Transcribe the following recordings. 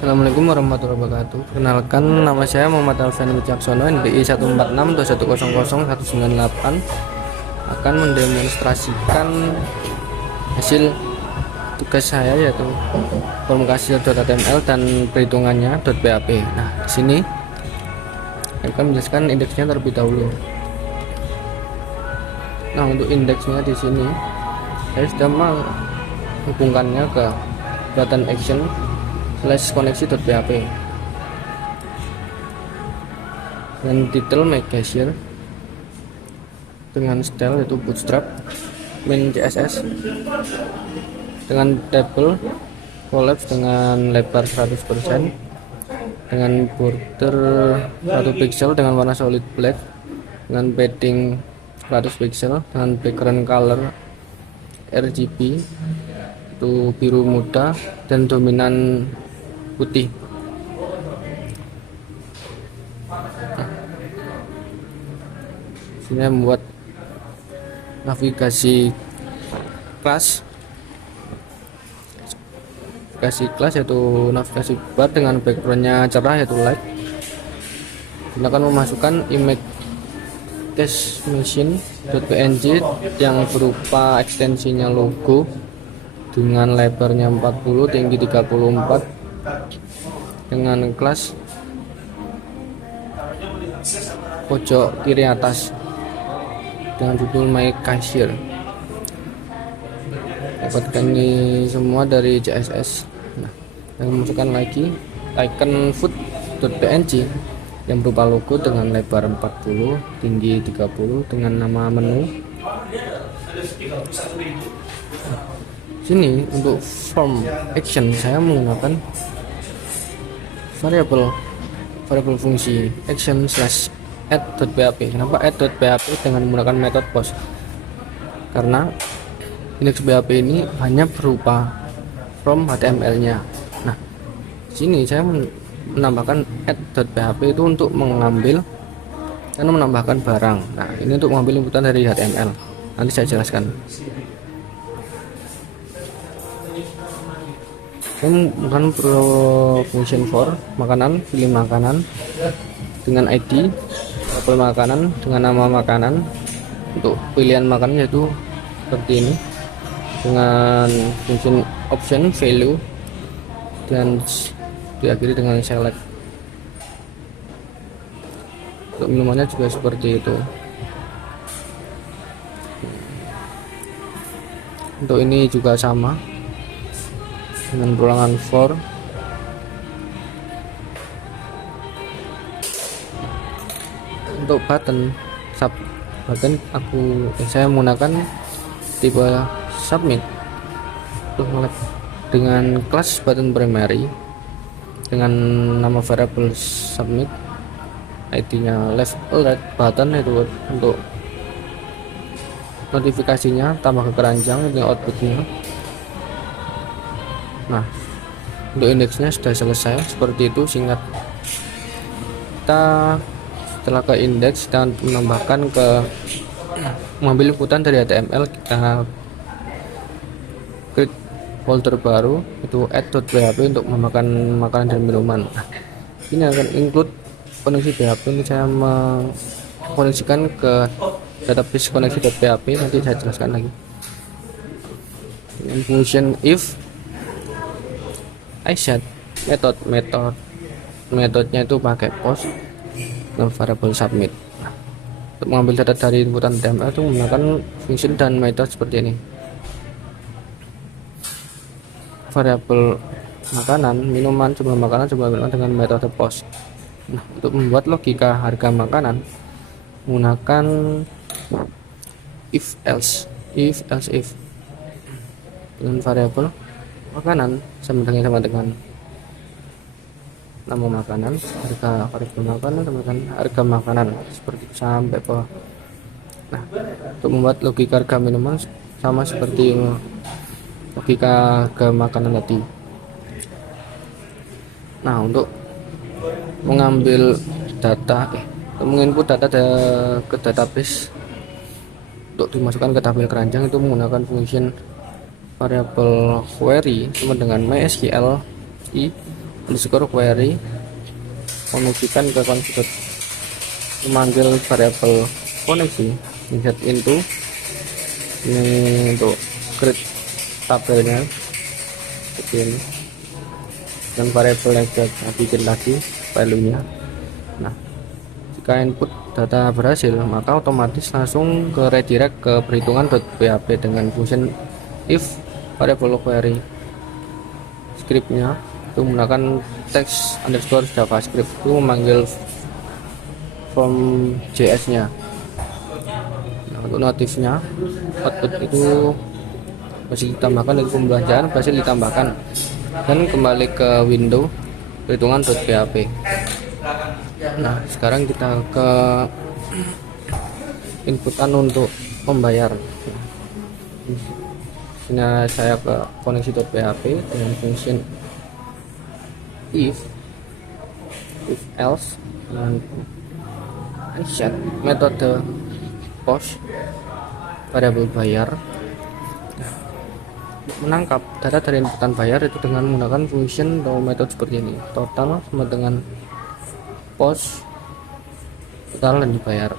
Assalamualaikum warahmatullahi wabarakatuh. Perkenalkan, nama saya Muhammad Alfian Wicaksono, NPI 14621000198, akan mendemonstrasikan hasil tugas saya, yaitu formulasi.html dan perhitungannya .php. Nah, di sini saya akan menjelaskan indeksnya terlebih dahulu. Nah, untuk indeksnya di sini saya sudah menghubungkannya ke button action /koneksi.php dan title make cashier dengan style yaitu bootstrap main CSS dengan table collapse dengan lebar 100% dengan border 1 pixel dengan warna solid black dengan padding 100 pixel dengan background color RGB itu biru muda dan dominan putih. Sini membuat navigasi kelas yaitu navigasi bar dengan backgroundnya cerah yaitu light. Kita akan memasukkan image test machine.png yang berupa ekstensinya logo dengan lebarnya 40, tinggi 34 dengan kelas pojok kiri atas dengan judul My Cashier. Dapatkan ini semua dari CSS. Nah, kita masukkan lagi icon food.png yang berupa logo dengan lebar 40, tinggi 30 dengan nama menu. Sini untuk form action saya menggunakan variabel fungsi action /add.php. Kenapa add.php dengan menggunakan metode post? Karena indeks PHP ini hanya berupa from HTML-nya. Nah, sini saya menambahkan add.php itu untuk mengambil dan menambahkan barang. Nah, ini untuk mengambil inputan dari HTML. Nanti saya jelaskan. Bukan pro function for makanan, pilih makanan dengan ID, label makanan dengan nama makanan. Untuk pilihan makanan yaitu seperti ini dengan function option value dan diakhiri dengan select. Untuk minumannya juga seperti itu. Untuk ini juga sama dengan ulangan for. Untuk button saya menggunakan tipe submit dengan kelas button primary dengan nama variable submit, ID-nya left right button itu untuk notifikasinya, tambah ke keranjang ini outputnya. Nah, untuk indeksnya sudah selesai seperti itu singkat. Kita setelah ke indeks dan menambahkan mengambil inputan dari HTML, kita klik folder baru itu add.php untuk memakan makanan dan minuman. Nah, ini akan include koneksi PHP. Ini saya mengkoneksikan ke database koneksi.php, nanti saya jelaskan lagi. Dengan function if I set metodenya itu pakai post dan variable submit. Nah, untuk mengambil data dari inputan HTML itu menggunakan function dan method seperti ini. Variabel makanan, minuman, jumlah makanan, jumlah minuman dengan metode post. Nah, untuk membuat logika harga makanan menggunakan if else if dengan variabel makanan sama dengan nama makanan, harga variabel makanan sama dengan harga makanan seperti itu sampai bawah. Nah, untuk membuat logika harga minuman sama seperti logika harga makanan tadi. Nah, untuk mengambil data menginput data ke database untuk dimasukkan ke tabel keranjang itu menggunakan function variabel query sama dengan mysql i underscore query, koneksikan ke konfig, memanggil variabel koneksi, insert into, ini untuk create tabelnya seperti ini, dan variabel yang kita bikin lagi value-nya. Nah, jika input data berhasil, maka otomatis langsung ke redirect ke perhitungan.php dengan function if variable query. Scriptnya itu menggunakan text underscore javascript, itu memanggil from JS nya. Nah, untuk notifnya output itu masih ditambahkan, dari pembelanjaan berhasil ditambahkan, dan kembali ke window perhitungan.php. Nah, sekarang kita ke inputan untuk membayar. Sini saya ke koneksi.php dengan function if else, dan set metode post variabel bayar, menangkap data dari inputan bayar itu dengan menggunakan function atau metode seperti ini, total sama dengan post total dan dibayar.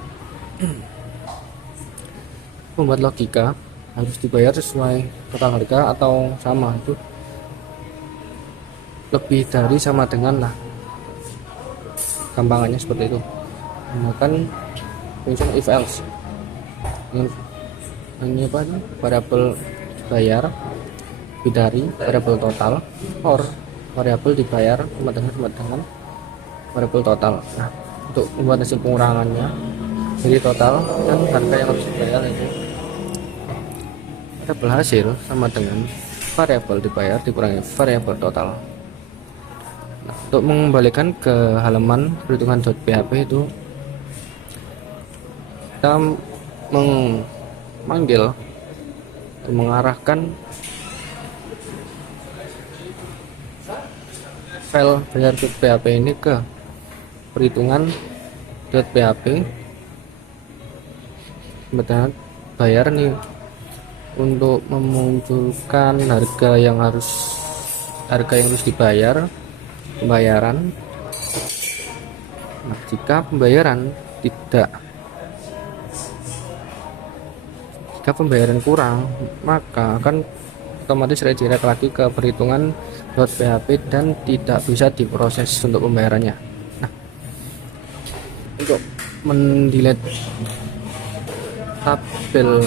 Membuat logika harus dibayar sesuai total harga atau sama, itu lebih dari sama dengan lah, gampangannya seperti itu, menggunakan function if else dengan ini apa nih, variabel bayar lebih dari variabel total, or variabel dibayar sama dengan variabel total. Nah, untuk membuat hasil pengurangannya dari total dan harga yang harus dibayar, itu variabel hasil sama dengan variabel dibayar dikurangi variabel total. Nah, untuk mengembalikan ke halaman perhitungan.php itu kita memanggil atau mengarahkan file bayar.php ini ke perhitungan.php, betul bayar nih, untuk memunculkan harga yang harus dibayar, pembayaran. Nah, jika pembayaran kurang, maka akan otomatis redirect lagi ke perhitungan.php dan tidak bisa diproses untuk pembayarannya. Nah, untuk mendelete tabel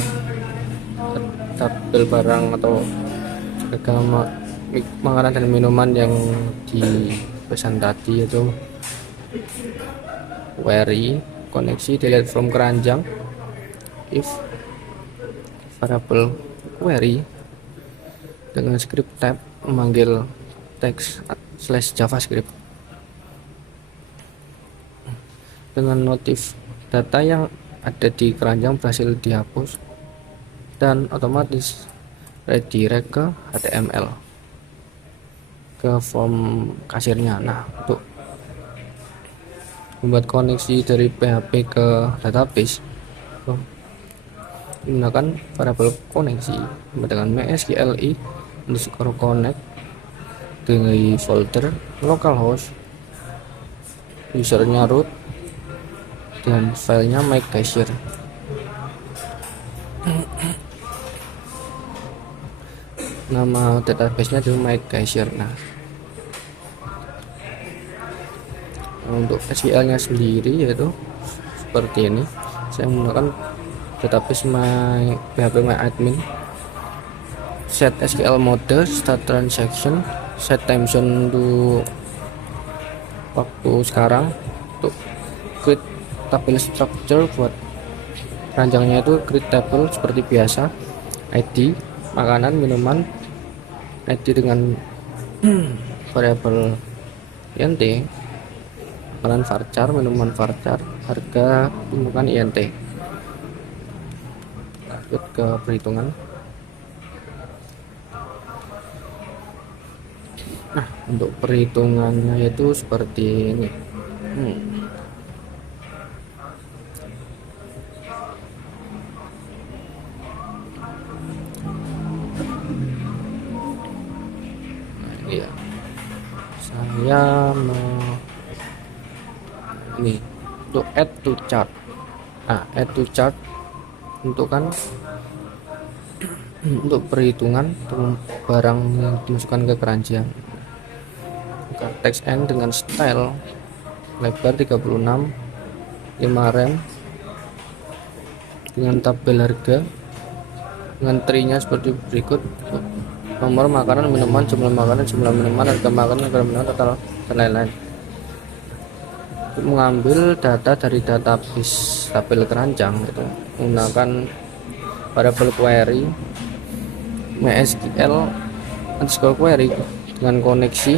barang atau harga makanan dan minuman yang dipesan tadi, itu query koneksi delete from keranjang if variable query dengan script tab memanggil text / javascript dengan notif data yang ada di keranjang berhasil dihapus dan otomatis redirect ke HTML, ke form kasirnya. Nah, untuk membuat koneksi dari PHP ke database menggunakan variabel koneksi dengan mysqli underscore connect dengan folder localhost, usernya root, dan filenya mycashier. Nama database nya adalah mycashier. Nah, untuk SQL nya sendiri yaitu seperti ini, saya menggunakan database php myadmin, set SQL mode, start transaction, set time zone untuk waktu sekarang, untuk create table structure buat ranjangnya itu create table seperti biasa, ID makanan minuman, ID dengan variabel int, makanan varchar, minuman varchar, harga bukan int. Lanjut ke perhitungan. Nah, untuk perhitungannya itu seperti ini. saya mau ini untuk add to chart. Add to chart untuk kan untuk perhitungan barang yang dimasukkan ke keranjang. Text N dengan style lebar 36, 5 rem, dengan tabel harga, dengan trinya seperti berikut: nomor makanan, minuman, jumlah makanan, jumlah minuman, harga makanan, harga minuman, total, dan lain-lain. Untuk mengambil data dari database tabel keranjang itu menggunakan variable query MySQL underscore query dengan koneksi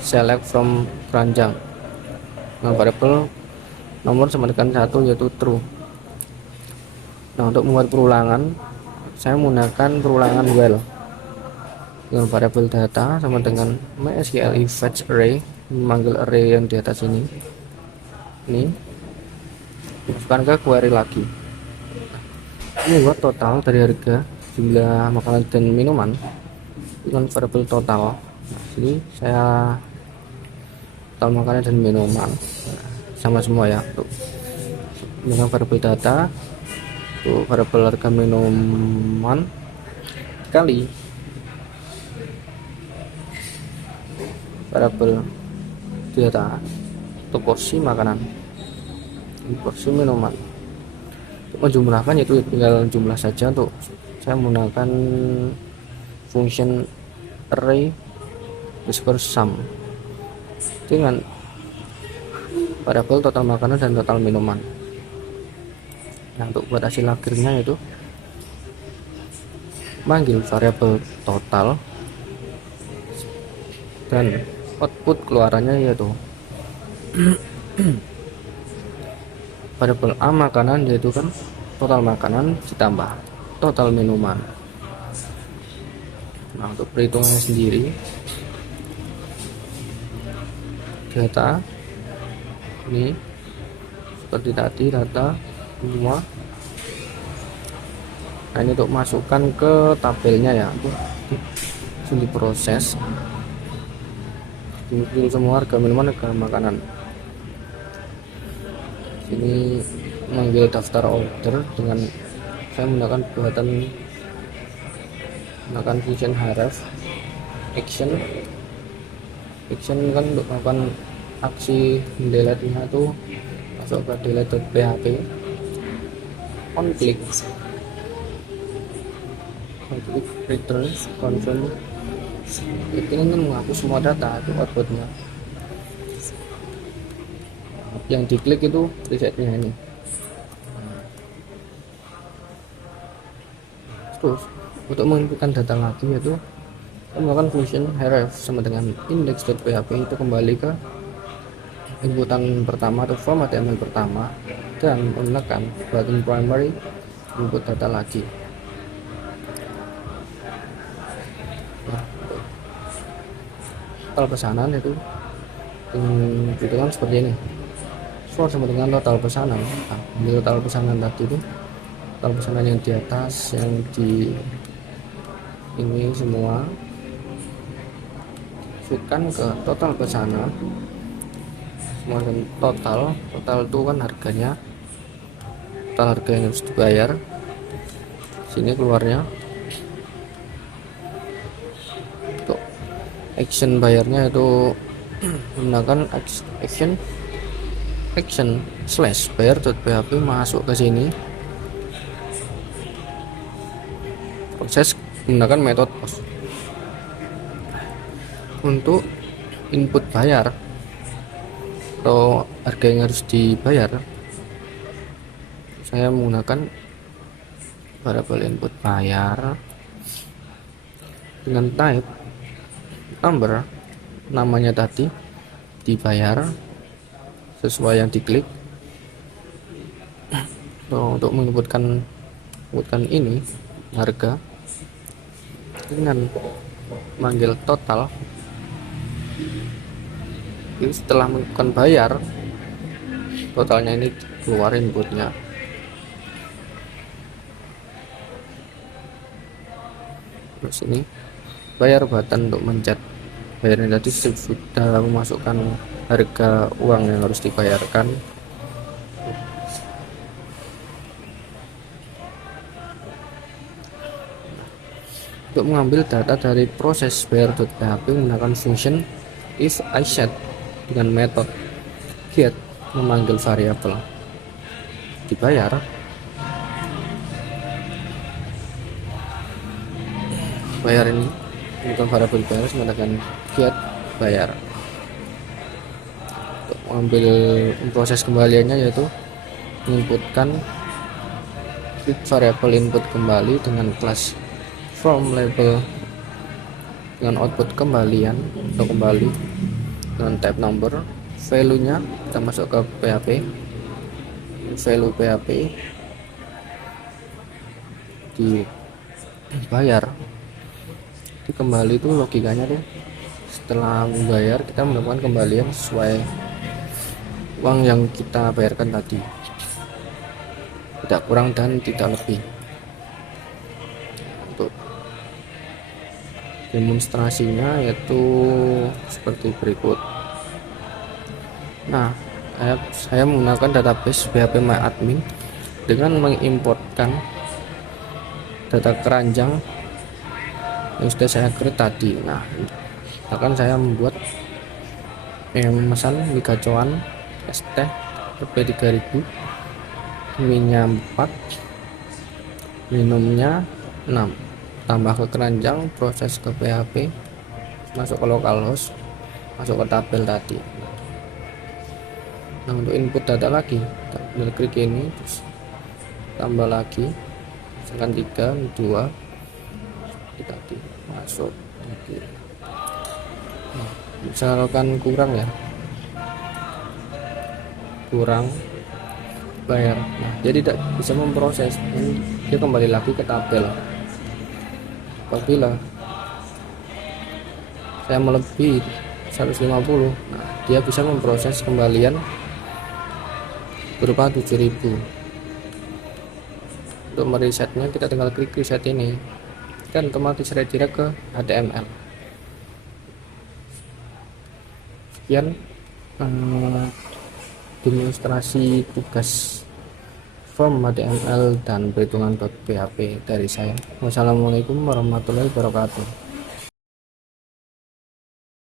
select from keranjang dengan variable nomor sama dengan 1 yaitu true. Nah, untuk membuat perulangan saya menggunakan perulangan while dengan variable data sama dengan MySQL fetch array, memanggil array yang di atas ini masukkan ke query lagi. Ini buat total dari harga, jumlah makanan dan minuman dengan variable total. Sini saya total makanan dan minuman sama semua ya. Dengan variable data untuk variable harga minuman kali variable data untuk porsi makanan, porsi minuman. Untuk menjumlahkan itu tinggal jumlah saja. Untuk saya menggunakan function array underscore sum dengan variable total makanan dan total minuman. Nah, untuk buat hasil akhirnya itu manggil variable total dan output keluarannya yaitu variable A makanan, yaitu kan total makanan ditambah total minuman. Nah, untuk perhitungannya sendiri, data ini seperti tadi, data semua. Nah, ini untuk masukkan ke tabelnya ya, untuk diproses semua harga minuman, harga makanan. Ini mengambil daftar order dengan saya menggunakan function href action kan untuk melakukan aksi delete nya itu masuk ke delete.php, on click return confirm. Ini menghapus semua data itu outputnya. Yang diklik itu resetnya ini. Terus untuk menginputkan data lagi yaitu menggunakan function href sama dengan index.php, itu kembali ke inputan pertama atau format HTML pertama dan menekan button primary input data lagi. Total pesanan itu seperti ini. For sama dengan total pesanan. Ini total pesanan tadi itu, total pesanan yang di atas, yang di ini semua masukkan ke total pesanan semua, dan total itu kan harganya, total harga yang harus dibayar. Sini keluarnya untuk action bayarnya itu menggunakan action slash bayar.php, masuk ke sini proses menggunakan metode post. Untuk input bayar atau harga yang harus dibayar, saya menggunakan variable input bayar dengan type number, namanya tadi dibayar sesuai yang diklik. Untuk menginputkan ini harga dengan manggil total. Jadi setelah menentukan bayar, totalnya ini keluar inputnya. Terus ini bayar button untuk mencet bayarnya tadi sudah memasukkan harga uang yang harus dibayarkan. Untuk mengambil data dari proses bayar.php menggunakan function if I set dengan metode get memanggil variabel dibayar ini bukan variabel bayar menggunakan get bayar. Untuk mengambil proses kembaliannya yaitu menginputkan variabel input kembali dengan kelas from label dengan output kembalian atau kembali dengan type number, value nya kita masuk ke PHP, value PHP dibayar, di kembali itu logikanya tuh setelah membayar kita mendapatkan kembalian sesuai uang yang kita bayarkan tadi, tidak kurang dan tidak lebih. Untuk demonstrasinya yaitu seperti berikut. Nah, saya menggunakan database phpMyAdmin dengan mengimportkan data keranjang yang sudah saya create tadi. Nah, akan saya membuat memesan mie gacoan es teh rp 3000, mie-nya 4, minumnya 6, tambah ke keranjang, proses ke PHP, masuk ke localhost, masuk ke tabel tadi. Nah, untuk input data lagi kita klik ini, terus tambah lagi, misalkan 3, 2 tadi masuk lagi. Nah, misalkan kurang ya, kurang bayar. Nah, jadi tidak bisa memproses, dia kembali lagi ke tabel. Apabila saya melebihi 150, nah, dia bisa memproses kembalian berupa 7000. Untuk meresetnya kita tinggal klik reset ini, kan otomatis redirect ke HTML. Sekian demonstrasi tugas form HTML dan perhitungan.php dari saya. Wassalamualaikum warahmatullahi wabarakatuh.